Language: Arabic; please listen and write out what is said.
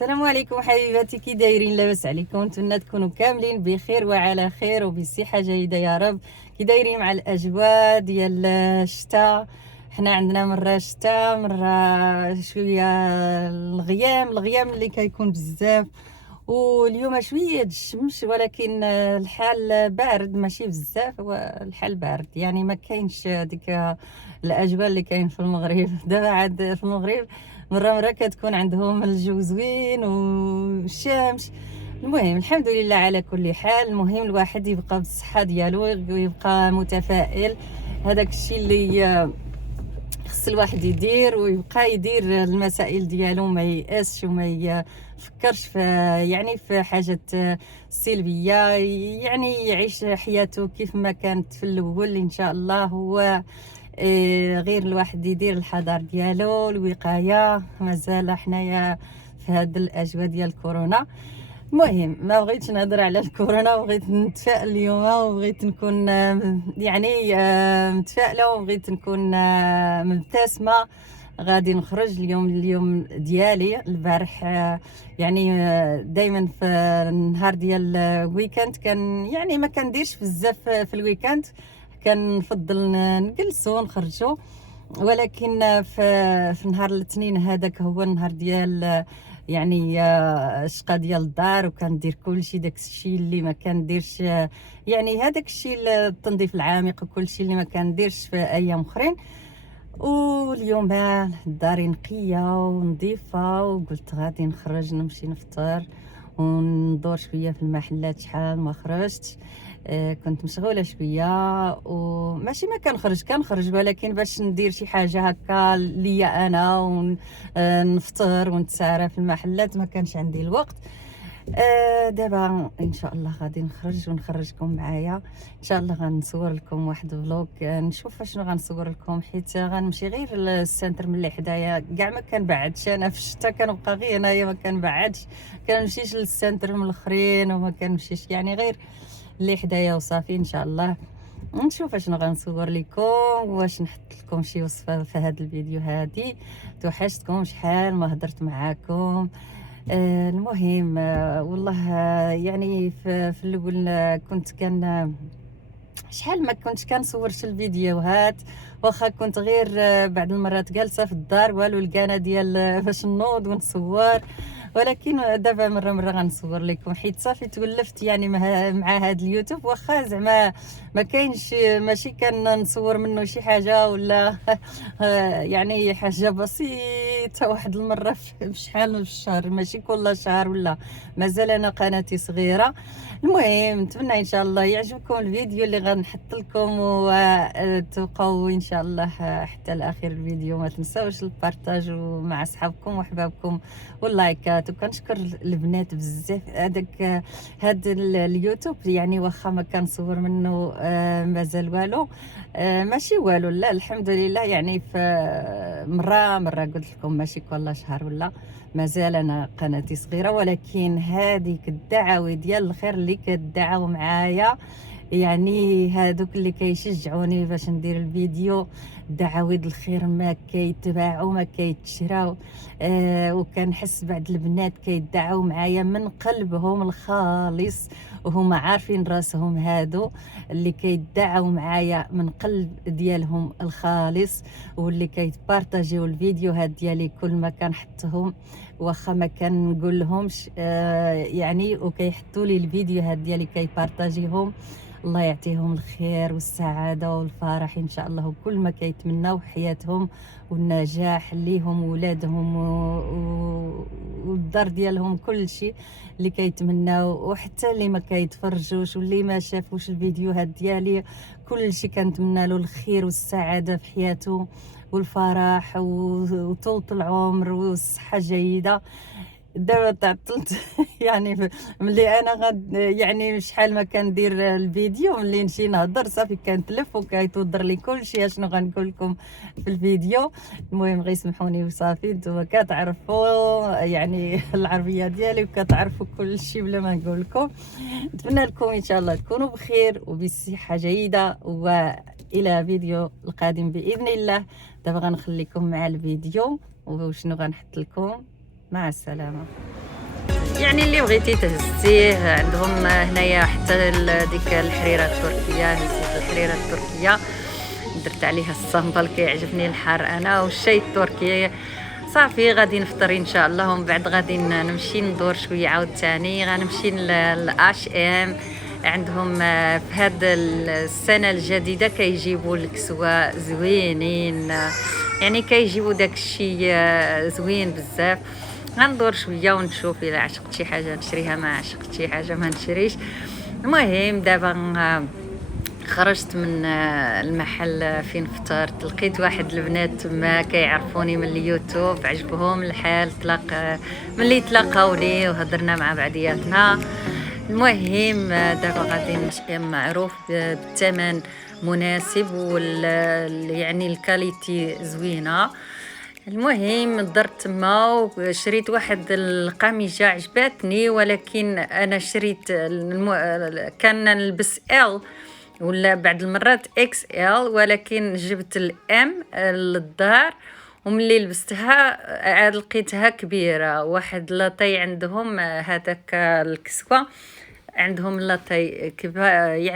السلام عليكم حبيباتي، كي دايرين؟ لاباس عليكم؟ نتمنى تكونوا كاملين بخير وعلى خير وبصحه جيده يا رب. كي دايرين مع الاجواء ديال الشتاء؟ حنا عندنا مره شتاء مره شويه الغيام اللي كيكون بزاف، واليوم شويه الشمس، ولكن الحال بارد ماشي بزاف، هو الحال بارد يعني ما كاينش ديك الاجواء اللي كاين في المغرب. دابا عاد في المغرب مرة كتكون عندهم الجو زوين والشمس. المهم الحمد لله على كل حال. المهم الواحد يبقى بالصحة ديالو ويبقى متفائل، هذاك الشيء اللي خص الواحد يدير، ويبقى يدير المسائل ديالو، ما ييأسش وما يفكرش في في حاجات سلبية، يعني يعيش حياته كيف ما كانت في الاول ان شاء الله. هو غير الواحد يدير الحذر ديالو، الوقايه. مازال حنايا في هاد الاجواء ديال كورونا. المهم ما بغيتش نهضر على الكورونا، بغيت نتفائل اليوم، وبغيت نكون متفائله، وبغيت نكون مبتسمه. غادي نخرج اليوم ديالي. البارح دائما في النهار ديال الويكاند كان ما كنديرش بزاف في الويكاند، كنفضل نجلسوا نخرجوا. ولكن في نهار الاثنين هذاك هو النهار ديال الشقه ديال الدار، وكندير كلشي داك الشيء اللي ما كنديرش، هذاك الشيء التنظيف العميق وكل شيء اللي ما كنديرش في ايام اخرين. واليوم داري نقيه ونظيفه، وقلت غادي نخرج نمشي نفطر وندور شويه في المحلات. شحال ما خرجت، كنت مشغوله شويه، وماشي ما كنخرج ولكن باش ندير شي حاجه هكا ليا انا، ونفطر ونتسارى في المحلات، ما كانش عندي الوقت. دابا ان شاء الله غادي نخرج ونخرجكم معايا. ان شاء الله غنصور لكم واحد فلوق، نشوف شنو غنصور لكم، حيت غنمشي غير للسنتر من اللي حدايا، كاع ما كنبعدش. انا في الشتاء كنبقى غير هنايا، ما كنبعدش، كنمشيش للسنتر من الاخرين، وما كنمشيش غير اللي حدايا وصافي. ان شاء الله نشوف شنو غنصور لكم، واش نحط لكم شي وصفه في هذا الفيديو. هذه توحشتكم، شحال ما هضرت معاكم. المهم والله في الاول كنت شحال ما كنت كنصورش الفيديوهات، واخا كنت غير بعض المرات جالسه في الدار والو القناه ديال باش نوض ونصور. ولكن دابا مره غنصور لكم، حيت صافي تولفت مع هذا اليوتيوب. واخا زعما ما كاينش، ماشي كنصور منه شي حاجه ولا حاجه بسيطه واحد المره في شحال من الشهر، ماشي كل شهر، ولا مازال انا قناتي صغيره. المهم نتمنى ان شاء الله يعجبكم الفيديو اللي غنحط لكم، وتبقوا ان شاء الله حتى لاخر الفيديو. ما تنساوش البارطاج مع اصحابكم وحبابكم واللايكات. وكنشكر البنات بزاف. هاد اليوتيوب واخا ما كنصور منه مازال والو، ماشي والو، لا الحمد لله. في مره قلت لكم ماشي كل شهر، ولا مازال انا قناتي صغيره، ولكن هذيك الدعاوي ديال الخير اللي كدعاو معايا، هادوك اللي كيشجعوني باش ندير الفيديو، دعاوي الخير ما كيتباعوا ما كيتشراو. وكنحس بعض البنات كيدعاو معايا من قلبهم الخالص، وهما عارفين راسهم، هادو اللي كيدعاو معايا من قلب ديالهم الخالص، واللي كيبارطاجيو الفيديوهات ديالي كل ما كنحطهم، واخا ما كنقول لهمش وكيحطوا لي الفيديوهات ديالي كيبارطاجيهم. الله يعطيهم الخير والسعاده والفرح ان شاء الله، وكل ما كيتمناو حياتهم والنجاح ليهم ولادهم والدار ديالهم، كل شيء اللي كيتمناو. وحتى اللي ما كيتفرجوش واللي ما شافوش الفيديوهات ديالي، كل شيء كنتمنى له الخير والسعاده في حياته والفرح وطولة العمر والصحه جيده. دابا تعطلت ملي انا شحال ما كندير الفيديو، ملي نمشي نهضر صافي كنتلف وكيتوضر لي كلشي شنو غنقول لكم في الفيديو. المهم غير سمحوني وصافي. نتوما كتعرفوا العربيه ديالي، وكتعرفوا كلشي بلا ما نقول لكم. نتمنى لكم ان شاء الله تكونوا بخير وبصحه جيده، والى فيديو القادم باذن الله. دابا غنخليكم مع الفيديو وشنو غنحط لكم. مع السلامة. يعني اللي بغيتي تهزيه. عندهم هنايا حتى ديك الحريره التركيه، هزيت الحريره التركيه درت عليها الصنبل، كيعجبني الحار انا والشاي التركي. صافي غادي نفطر ان شاء الله، ومن بعد غادي نمشي ندور شويه عاود ثاني. غنمشي لاش ام، عندهم في هاد السنه الجديده كيجيبوا الكسوه زوينين، يعني كيجيبوا داك الشيء زوين بزاف. غندور شويه ونشوف الا عشقت شي حاجه نشريها، ما عشقت شي حاجه ما نشريش. المهم دابا خرجت من المحل فين فطرت، لقيت واحد البنات تما كيعرفوني من اليوتيوب، عجبهم الحال، ملي تلاقاوني وهضرنا مع بعضياتنا. المهم دابا غادي نمشي، معروف بالثمن مناسب يعني الكاليتي زوينه. المهم درت تما وشريت واحد القميجه عجبتني، ولكن انا شريت كان نلبس ال ولا بعد المرات اكس ال، ولكن جبت الام للدار، وملي لبستها عاد لقيتها كبيره. واحد لاطي عندهم هذاك الكسوه، عندهم لاطي يعني